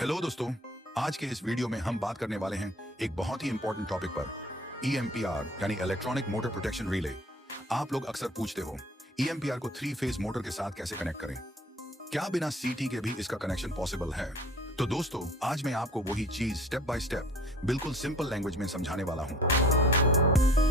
Hello दोस्तों, आज के इस वीडियो में हम बात करने वाले हैं एक बहुत ही इंपॉर्टेंट टॉपिक पर। EMPR यानी इलेक्ट्रॉनिक मोटर प्रोटेक्शन रिले। आप लोग अक्सर पूछते हो EMPR को 3 फेज मोटर के साथ कैसे कनेक्ट करें, क्या बिना CT के भी इसका कनेक्शन पॉसिबल है? तो दोस्तों, आज मैं आपको वही चीज स्टेप बाय स्टेप बिल्कुल सिंपल लैंग्वेज में समझाने वाला हूं।